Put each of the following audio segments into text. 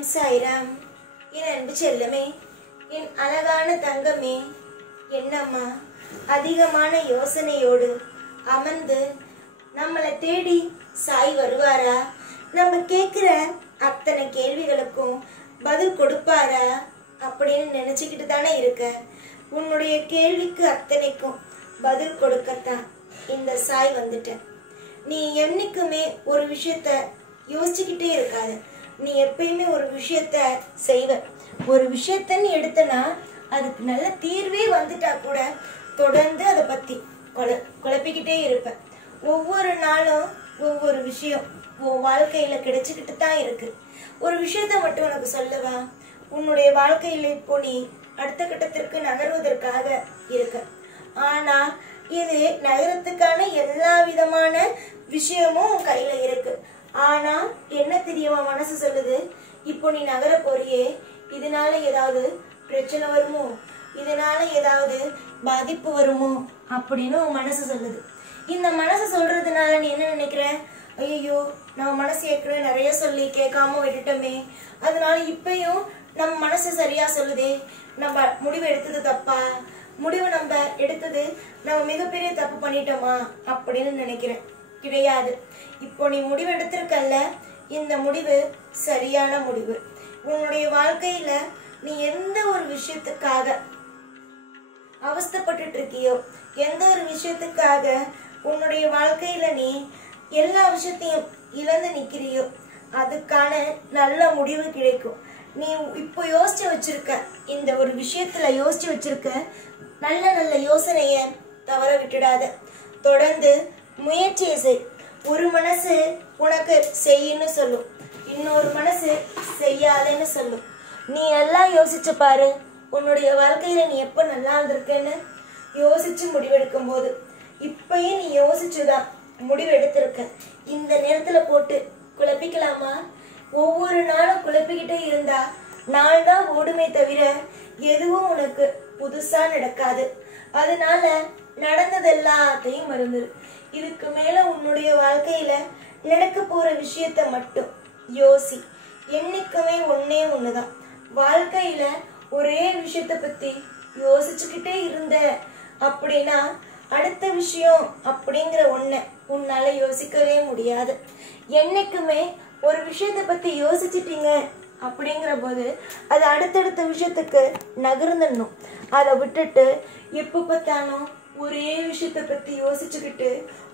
ஓம் சாய்ராம். என் அன்பு செல்லமே, என் அழகான தங்கமே, என்னம்மா அதிகமான யோசனையோடு அமர்ந்து நம்மளை தேடி சாய் வருவாரா? நம்ம கேட்குற அத்தனை கேள்விகளுக்கும் பதில் கொடுப்பாரா அப்படின்னு நினச்சிக்கிட்டு தானே இருக்க. உன்னுடைய கேள்விக்கு அத்தனைக்கும் பதில் கொடுக்கத்தான் இந்த சாய் வந்துட்டேன். நீ என்னைக்குமே ஒரு விஷயத்த யோசிச்சுக்கிட்டே இருக்காத. நீ எப்பயுமே ஒரு விஷயத்த செய்வ. ஒரு விஷயத்தன்னு எடுத்தனா அதுக்கு நல்ல தீர்வே வந்துட்டா கூட தொடர்ந்து அதை பத்தி குழப்பிக்கிட்டே இருப்ப. ஒவ்வொரு நாளும் ஒவ்வொரு விஷயம் உன் வாழ்க்கையில கிடைச்சிக்கிட்டு தான் இருக்கு. ஒரு விஷயத்த மட்டும் உனக்கு சொல்லவா? உன்னுடைய வாழ்க்கையில இப்போ நீ அடுத்த கட்டத்திற்கு நகர்வதற்காக இருக்க. ஆனா இது நகரத்துக்கான எல்லா விதமான விஷயமும் உன் கையில இருக்கு. ஆனா என்ன தெரியுமா மனசு சொல்லுது? இப்போ நீ நகர போறியே, இதனால ஏதாவது பிரச்சனை வருமோ, இதனால ஏதாவது பாதிப்பு வருமோ அப்படின்னு உன் மனசு சொல்லுது. இந்த மனசு சொல்றதுனால நீ என்ன நினைக்கிற? ஐயோ, நம்ம மனசு ஏற்கனவே நிறைய சொல்லி கேட்காம விட்டுட்டோமே, அதனால இப்பயும் நம்ம மனசு சரியா சொல்லுதே, நம்ம முடிவு எடுத்தது தப்பா, முடிவு நம்ம எடுத்தது நம்ம மிகப்பெரிய தப்பு பண்ணிட்டோமா அப்படின்னு நினைக்கிறேன். கிடையாது. இப்போ நீ முடிவு எடுத்திருக்கல்ல, இந்த முடிவு சரியான முடிவு. உன்னுடைய வாழ்க்கையில நீ எந்த ஒரு விஷயத்துக்காக அவஸ்தைப்பட்டு இருக்கியோ, எந்த ஒரு விஷயத்துக்காக உன்னுடைய வாழ்க்கையில நீ எல்லா விஷயத்தையும் இழந்து நிக்கிறியோ, அதுக்கான நல்ல முடிவு கிடைக்கும். நீ இப்போ யோசிச்சு வச்சிருக்க இந்த ஒரு விஷயத்துல யோசிச்சு வச்சிருக்க நல்ல நல்ல யோசனைய தவற விட்டுடாத. தொடர்ந்து முயற்சியை செய். ஒரு மனசு உனக்கு செய்யன்னு சொல்லும், இன்னொரு மனசு செய்யாதன்னு சொல்லும். நீ நல்லா யோசிச்சு பாரு. உன்னுடைய வாழ்க்கையில நீ எப்ப நல்லா இருந்திருக்கன்னு யோசிச்சு முடிவெடுக்கும் போது, இப்பயும் நீ யோசிச்சுதான் முடிவு எடுத்திருக்க. இந்த நேரத்துல போட்டு குழப்பிக்கலாமா? ஒவ்வொரு நாளும் குழப்பிக்கிட்டே இருந்தா நாள் தான் ஓடுமே தவிர எதுவும் உனக்கு புதுசா நடக்காது. அதனால நடந்தது எல்லாத்தையும் மறந்துரு. இதுக்கு மேல உன்னுடைய வாழ்க்கையில நடக்க போற விஷயத்த மட்டும் யோசி. என்னைக்குமே ஒன்னே ஒண்ணுதான். வாழ்க்கையில ஒரே விஷயத்த பத்தி யோசிச்சுக்கிட்டே இருந்த அப்படின்னா அடுத்த விஷயம் அப்படிங்கிற ஒண்ண உன்னால யோசிக்கவே முடியாது. என்னைக்குமே ஒரு விஷயத்த பத்தி யோசிச்சுட்டீங்க அப்படிங்கிற போது அது அடுத்தடுத்த விஷயத்துக்கு நகர்ந்துடணும். அதை விட்டுட்டு எப்ப பார்த்தாலும் ஒரே விஷயத்த பத்தி யோசிச்சுக்கிட்டு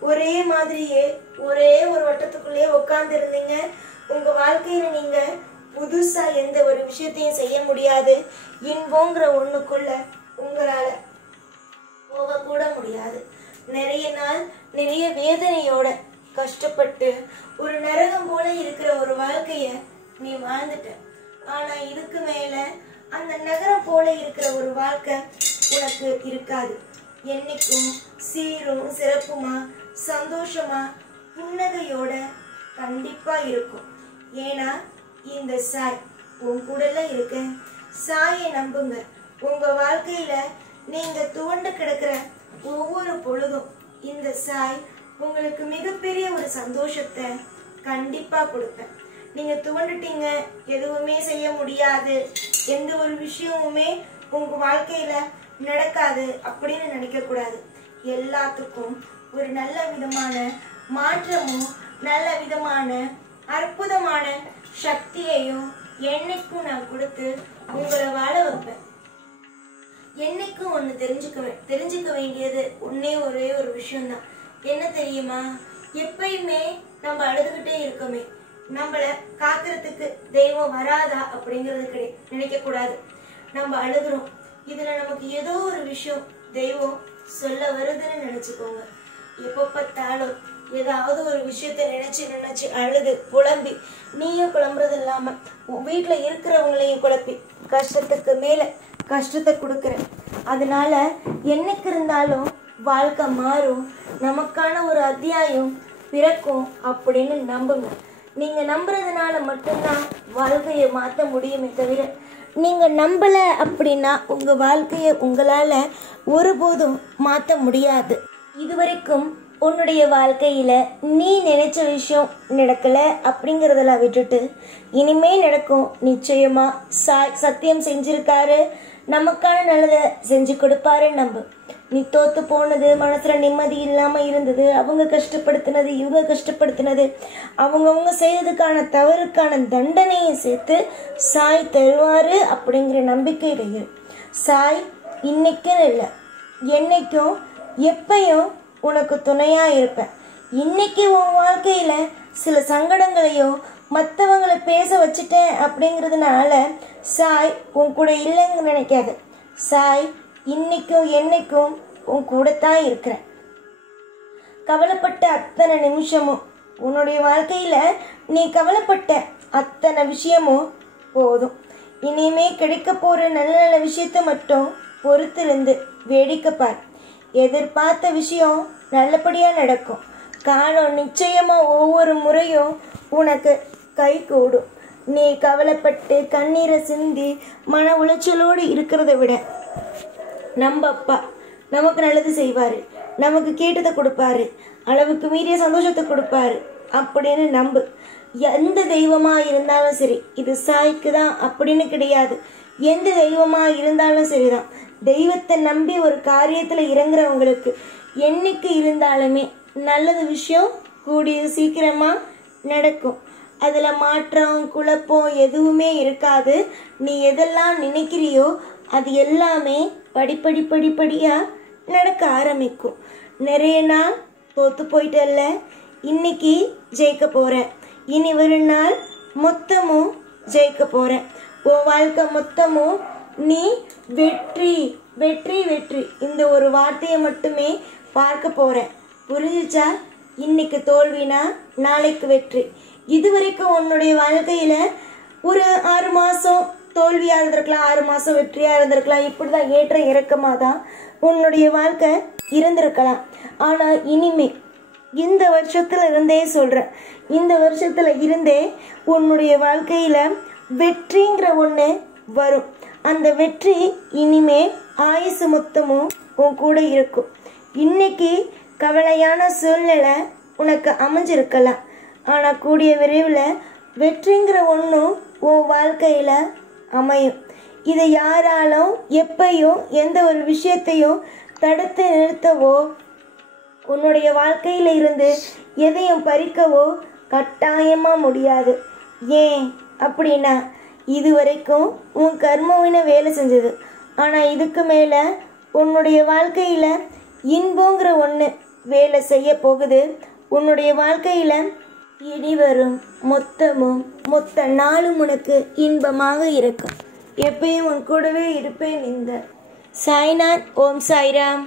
ஒரே மாதிரியே ஒரே ஒரு வட்டத்துக்குள்ளேயே உட்கார்ந்து இருந்தீங்க, உங்க வாழ்க்கையில நீங்க புதுசா எந்த ஒரு விஷயத்தையும் செய்ய முடியாது. இன்பங்கிற ஒண்ணுக்குள்ள உங்களால போக கூட முடியாது. நிறைய நாள் நிறைய வேதனையோட கஷ்டப்பட்டு ஒரு நரகம் போல இருக்கிற ஒரு வாழ்க்கைய நீ வாழ்ந்துட்ட. ஆனா இதுக்கு மேல அந்த நகரம் போல இருக்கிற ஒரு வாழ்க்கை உனக்கு இருக்காது. என்னைக்கும் சீரும் சிறப்புமா சந்தோஷமா புன்னகையோட கண்டிப்பா இருக்கும். ஏன்னா இந்த சாய் உன் கூடல இருக்க. சாயை நம்புங்க. உங்க வாழ்க்கையில நீங்க துவண்டு கிடக்கிற ஒவ்வொரு பொழுதும் இந்த சாய் உங்களுக்கு மிகப்பெரிய ஒரு சந்தோஷத்தை கண்டிப்பா கொடுப்பேன். நீங்க துவண்டுட்டீங்க, எதுவுமே செய்ய முடியாது, எந்த ஒரு விஷயமுமே உங்க வாழ்க்கையில நடக்காது அப்படின்னு நினைக்க கூடாது. எல்லாத்துக்கும் ஒரு நல்ல விதமான மாற்றமும் நல்ல விதமான அற்புதமான சக்தியையும் என்னைக்கும் நான் கொடுத்து உங்களை வாழ வைப்பேன். என்னைக்கும் ஒண்ணு தெரிஞ்சுக்க வேண்டியது ஒரே ஒரு விஷயம்தான். என்ன தெரியுமா? எப்பயுமே நம்ம அழுதுகிட்டே இருக்கோமே, நம்மள காக்கிறதுக்கு தெய்வம் வராதா அப்படிங்கறது நினைக்க கூடாது. நம்ம அழுகுறோம், இதுல நமக்கு ஏதோ ஒரு விஷயம் தெய்வம் சொல்ல வருதுன்னு நினைச்சுக்கோங்க. எப்ப பார்த்தாலும் ஏதாவது ஒரு விஷயத்த நினைச்சு அழுது புலம்பி நீயும் குழம்புறது இல்லாம வீட்டுல இருக்கிறவங்களையும் குழப்பி கஷ்டத்துக்கு மேல கஷ்டத்தை கொடுக்குற. அதனால என்னைக்கு இருந்தாலும் வாழ்க்கை மாறும், நமக்கான ஒரு அத்தியாயம் பிறக்கும் அப்படின்னு நம்புங்க. நீங்க நம்புறதுனால மட்டும்தான் வாழ்க்கையை மாற்ற முடியுமே தவிர நீங்க நம்பல அப்படின்னா உங்க வாழ்க்கையை உங்களால ஒருபோதும் மாற்ற முடியாது. இதுவரைக்கும் உன்னுடைய வாழ்க்கையில நீ நினைச்ச விஷயம் நடக்கல அப்படிங்கறதெல்லாம் விட்டுட்டு இனிமே நடக்கும், நிச்சயமா சத்தியம் செஞ்சிருக்காரு, நமக்கான நல்லதை செஞ்சு கொடுப்பாரு நம்பு. நீ தோத்து போனது, மனசுல நிம்மதி இல்லாம இருந்தது, அவங்க கஷ்டப்படுத்தினது, இவங்க கஷ்டப்படுத்தினது, அவங்கவுங்க செய்ததுக்கான தவறுக்கான தண்டனையை சேர்த்து சாய் தருவாரு அப்படிங்கிற நம்பிக்கையில சாய் இன்னைக்குன்னு இல்லை, என்னைக்கும் எப்பயும் உனக்கு துணையா இருப்பேன். இன்னைக்கு உன் வாழ்க்கையில சில சங்கடங்களையோ மற்றவங்களை பேச வச்சுட்டேன் அப்படிங்கிறதுனால சாய் உன் கூட இல்லைன்னு நினைக்காது. சாய் இன்னைக்கும் என்னைக்கும் உன் கூட தான் இருக்கிறேன். கவலைப்பட்ட அத்தனை நிமிஷமும் உன்னுடைய வாழ்க்கையில நீ கவலைப்பட்ட அத்தனை விஷயமும் போதும். இனிமே கிடைக்க போற நல்ல நல்ல விஷயத்த மட்டும் பொறுத்திருந்து வேடிக்கை பார். எதிர்பார்த்த விஷயம் நல்லபடியா நடக்கும். காலம் நிச்சயமா ஒவ்வொரு முறையும் உனக்கு கை கூடும். நீ கவலைப்பட்டு கண்ணீரை சிந்தி மன உளைச்சலோடு இருக்கிறத விட நம்ம அப்பா நமக்கு நல்லது செய்வாரு, நமக்கு கேட்டதை கொடுப்பாரு, அளவுக்கு மீறிய சந்தோஷத்தை கொடுப்பாரு அப்படின்னு நம்பு. எந்த தெய்வமா இருந்தாலும் சரி, இது சாய்க்கு தான் அப்படின்னு கிடையாது, எந்த தெய்வமா இருந்தாலும் சரிதான். தெய்வத்தை நம்பி ஒரு காரியத்துல இறங்குறவங்களுக்கு என்னைக்கு இருந்தாலுமே நல்லது விஷயம் கூடிய சீக்கிரமா நடக்கும். அதுல மாற்றம் குழப்பம் எதுவுமே இருக்காது. நீ எதெல்லாம் நினைக்கிறியோ அது எல்லாமே படிப்படியா நடக்க ஆரம்பிக்கும். நிறைய நாள் தோத்து போயிட்டல்ல, இன்னைக்கு ஜெயிக்க போற. இனி ஒரு நாள் மொத்தமும் ஜெயிக்க போற. உன் வாழ்க்கை மொத்தமும் நீ வெற்றி வெற்றி வெற்றி இந்த ஒரு வார்த்தையை மட்டுமே பார்க்க போற. புரிஞ்சுச்சா? இன்னைக்கு தோல்வினா நாளைக்கு வெற்றி. இதுவரைக்கும் உன்னுடைய வாழ்க்கையில ஒரு 6 மாசம் தோல்வியா இருந்திருக்கலாம், 6 மாசம் வெற்றியா இருந்திருக்கலாம். இப்படிதான் ஏற்ற இறக்கமா தான் உன்னுடைய வாழ்க்கை இருந்திருக்கலாம். ஆனா இனிமே இந்த வருஷத்துல இருந்தே சொல்றேன், இந்த வருஷத்துல இருந்தே உன்னுடைய வாழ்க்கையில வெற்றிங்கிற ஒண்ணு வரும். அந்த வெற்றி இனிமே ஆயுசு மொத்தமும் உன் கூட இருக்கும். இன்னைக்கு கவலையான சூழ்நிலை உனக்கு அமைஞ்சிருக்கலாம், ஆனா கூடிய விரைவில் வெற்றிங்கிற ஒன்றும் உன் வாழ்க்கையில அமையும். இதை யாராலும் எப்பையும் எந்த ஒரு விஷயத்தையும் தடுத்து நிறுத்தவோ உன்னுடைய வாழ்க்கையில இருந்து எதையும் பறிக்கவோ கட்டாயமா முடியாது. ஏன் அப்படின்னா இதுவரைக்கும் உன் கர்மவினை வேலை செஞ்சது. ஆனா இதுக்கு மேல உன்னுடைய வாழ்க்கையில இன்பங்கிற ஒண்ணு வேலை செய்ய போகுது. உன்னுடைய வாழ்க்கையில இனி வரும் மொத்த நாளும் உனக்கு இன்பமாக இருக்கும். எப்பயும் உன் கூடவே இருப்பேன். இந்த சாய்நாத். ஓம் சாய்ராம்.